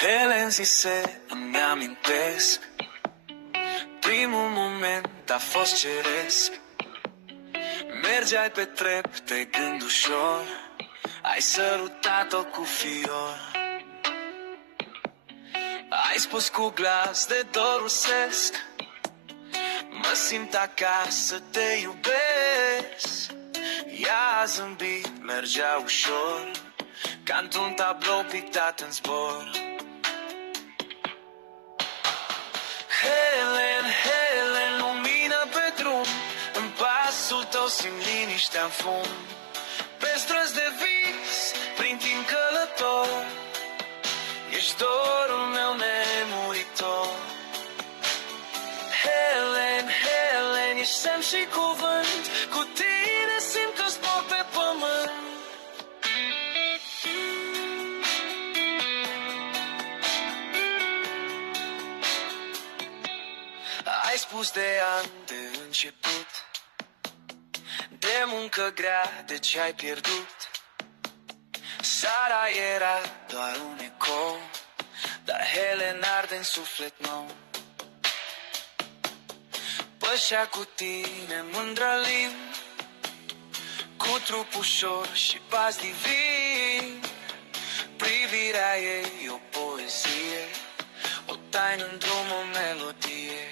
Helen zise, îmi amintesc, primul moment a fost ceresc. Mergeai pe trepte gând ușor, ai sărutat-o cu fior. Ai spus cu glas de dor rusesc, mă simt acasă, te iubesc. Ea a zâmbit, mergea ușor, ca într-un tablou pictat în zbor. Helen, Helen, lumină pe drum, în pasul tău simt liniștea în fum. Pe străzi de vis, prin timp călător, ești dorul meu nemuritor. Helen, Helen, ești semn și cuvânt, cu tine simt că zbor pe pământ. Ai spus de ani de început, de muncă grea, de ce ai pierdut. Sara era doar un ecou, dar Helen arde în suflet nou. Pășea cu tine mândră lim, cu trup ușor și pas divin. Privirea ei o poezie, o taină în drum, o melodie.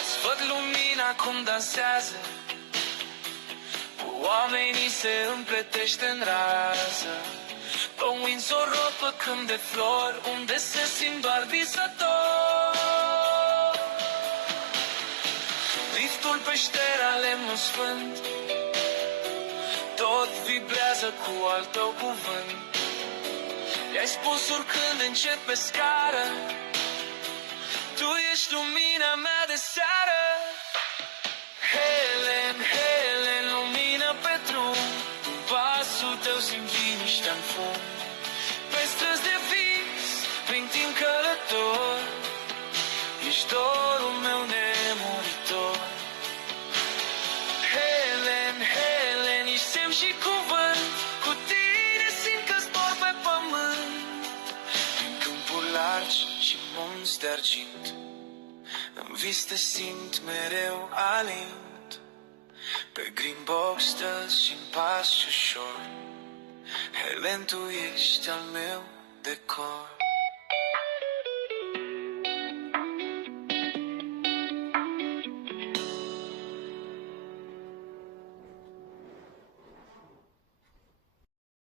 Îți văd lumina cum dansează, cu oamenii se împletește în rază. Pe Windsor Road, pe câmp de flori, unde se simt doar visător. Liftul pe ștera lemnul sfânt, tot vibrează cu al tău cuvânt. I-ai spus urcând încet pe scară, tu ești lumina mea de seară. Helen, Helen, lumină pe drum, în pasul tău simt liniștea în fum. Pe străzi de vis, prin timp călător, ești dorul meu nemuritor. Helen, Helen, ești semn și cuvânt, cu tine simt că zbor pe pământ. În câmpuri largi și munți de argint, în vis te simt mereu alint. Pe Greenbox străzi și-n pas ușor, Helen, tu ești al meu decor.